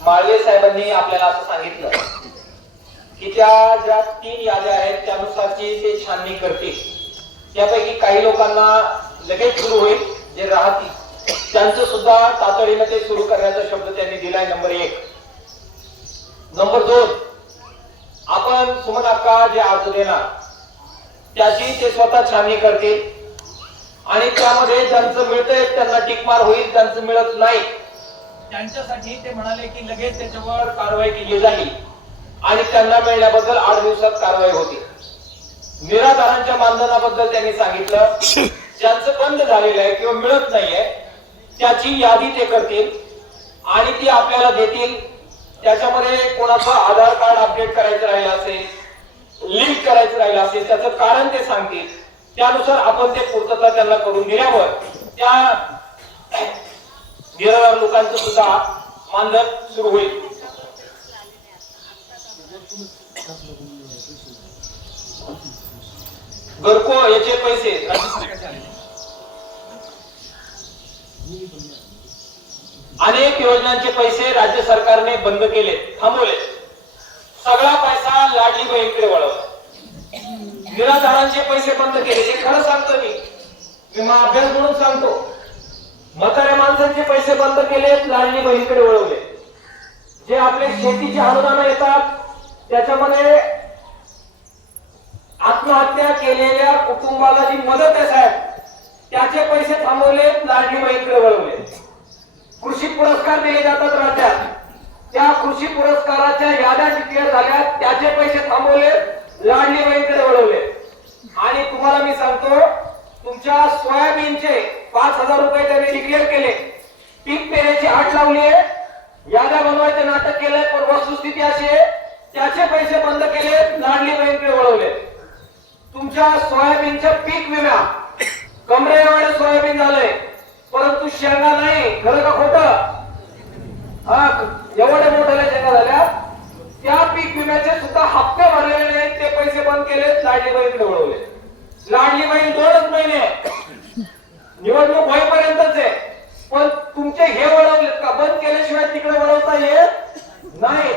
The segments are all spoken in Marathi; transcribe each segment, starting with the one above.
माळवे साहेबांनी आपल्याला असं सांगितलं की त्या ज्या तीन याद्या आहेत त्यानुसारची ते छाननी करतील. त्यापैकी काही लोकांना लगेच सुरू होईल जे राहतील. त्यांचं सुद्धा तातडीनं ते सुरू करण्याचा शब्द त्यांनी दिलाय नंबर एक. नंबर दोन आपण सुमन अक्का जे अर्ज देणार त्याची ते स्वतः छाननी करतील. आणि त्यामध्ये ज्यांचं मिळतंय त्यांना टिकमार होईल ज्यांचं मिळत नाही. त्यांच्यासाठी ते म्हणाले की लगेच त्याच्यावर कारवाई केली जाईल. आणि त्यांना मिळण्याबद्दल आठ दिवसात कारवाई होती. निराधारांच्या मानधनाबद्दल त्यांनी सांगितलं. ज्यांचं बंद झालेलं आहे किंवा मिळत नाहीये त्याची यादी ते करतील आणि ती आपल्याला देतील. त्याच्यामध्ये कोणाचं आधार कार्ड अपडेट करायचं राहिलं असेल लिंक करायचं राहिलं असेल त्याचं कारण ते सांगतील. त्यानुसार आपण ते पूर्तता त्यांना करून दिल्यावर त्या निराधार लोकांचं सुद्धा मानधन सुरू होईल. घरको याचे पैसे अनेक योजनांचे पैसे राज्य सरकारने बंद केले थांबवले. सगळा पैसा लाडली बहीणकडे वळवला. निराधारांचे पैसे बंद केले हे खरं सांगतो मी. मी अभ्यास म्हणून सांगतो. म्हाताऱ्या माणसांचे पैसे बंद केले लाडली बहिणीकडे वळवले. जे आपले शेतीची अनुदानं येतात त्याच्यामध्ये आत्महत्या केलेल्या कुटुंबाला जी मदत आहे साहेब त्याचे पैसे थांबवले लाडली बहिणीकडे वळवले. कृषी पुरस्कार दिले जातात राज्यात. त्या कृषी पुरस्काराच्या याद्या डिक्लेअर झाल्या त्याचे पैसे थांबवले लाडली बहिणीकडे वळवले. आणि तुम्हाला मी सांगतो तुमच्या सोयाबीनचे पाच हजार रुपये त्यांनी डिक्लेअर केले. पीक पेरेची आठ लावली आहे. याद्या बनवायचे नाटक केलंय पण वस्तुस्थिती अशी आहे. त्याचे पैसे बंद केले लाडली बहीणकडे वळवले. तुमच्या सोयाबीनच्या पीक विम्या. कमरे एवढे सोयाबीन झालंय. परंतु शेंगा नाही खरं का खोट? हा एवढ्या मोठ्या शेंगा झाल्या. त्या पीक विम्याचे सुद्धा हप्ते भरलेले नाहीत ते पैसे बंद केले लाडली बहीणकडे वळवले. लाडली बहीण दोनच महिने निवडणूक होईपर्यंतच आहे पण तुमचे हे वळवले का बंद केल्याशिवाय तिकडे वळवता येत नाही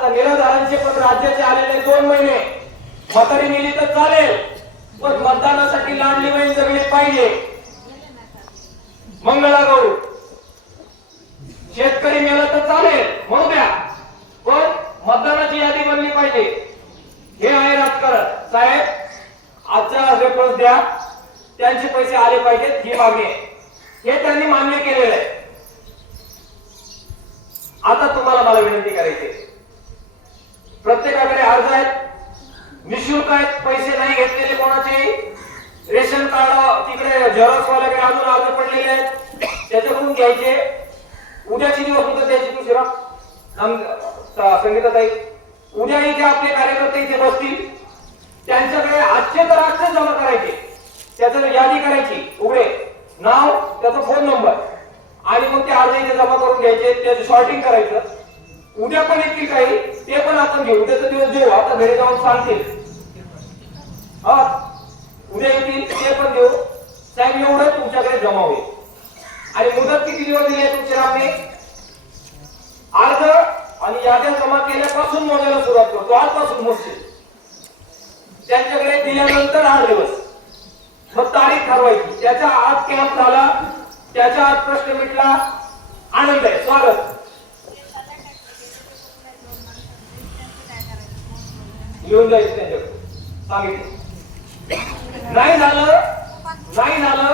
आता निराधारांचे पण राज्याचे आलेले दोन महिने. म्हातारी नेली तर चालेल पण मतदानासाठी लाडली बहीण जगली पाहिजे. मंगळागौर. शेतकरी मेला तर चालेल म्हणू द्या. पण मतदानाची यादी बनली पाहिजे. हे आहे राजकारण. साहेब आजचा रेफरन्स द्या त्यांचे पैसे आले पाहिजेत ही मागणी आहे. हे त्यांनी मान्य केलेलं आहे. आता तुम्हाला मला विनंती करायची आहे. प्रत्येकाकडे अर्ज आहेत. निशुल्क आहेत. पैसे नाही घेतलेले कोणाचे. रेशन कार्ड तिकडे झेरॉक्स वाल्याकडे अजून अर्ज पडलेले आहेत. त्याच्याकडून घ्यायचे. उद्याची दिवस होतं द्यायची दुसरा संगीताताई. उद्या इथे आपले कार्यकर्ते इथे बसतील त्यांच्याकडे आजचे तर आजचे जमा करायचे. त्याचं यादी करायची. उघडे. नाव त्याचा फोन नंबर आणि मग ते अर्ज इथे जमा करून घ्यायचे. त्याचं शॉर्टिंग करायचं. उद्या पण येतील काही ते पण आपण घेऊ उद्याचा दिवस घेऊ आता घरी जाऊन सांगतील हा. उद्या येतील ते पण देऊ. साहेब एवढं तुमच्याकडे जमा होईल. आणि मुदत किती दिवस दिली आहे तुमच्या रामने अर्ज आणि याद्या जमा केल्यापासून मोजायला सुरुवात करतो. आजपासून मोजते त्यांच्याकडे दिल्यानंतर हा दिवस. मग तारीख ठरवायची. त्याच्या आत कॅम्प झाला. त्याच्या आत प्रश्न मिटला. आनंद आहे. स्वागत. घेऊन जायचं त्यांच्याकडे सांगितलं. नाही झालं नाही झालं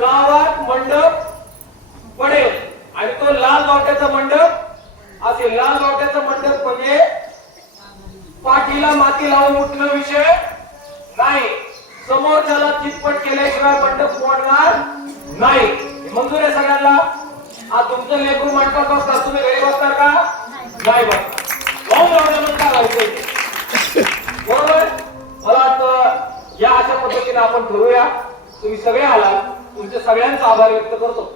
गावात मंडप पडेल. आणि तो लाल गावट्याचा मंडप असेल लाल गावट्याचा मंडप म्हणजे पाठीला माती लावून उठणं विषय नाही. समोर त्याला चितपट केल्याशिवाय मंडप मोडणार नाही. मंजूर आहे सगळ्यांना? हा तुमचं लेकरू मंडपात बसता तुम्ही घरी बसणार का? नाही बस लावून मला वाटतं या अशा पद्धतीने आपण ठरवूया. तुम्ही सगळे आलात. तुमच्या सगळ्यांचा आभार व्यक्त करतो.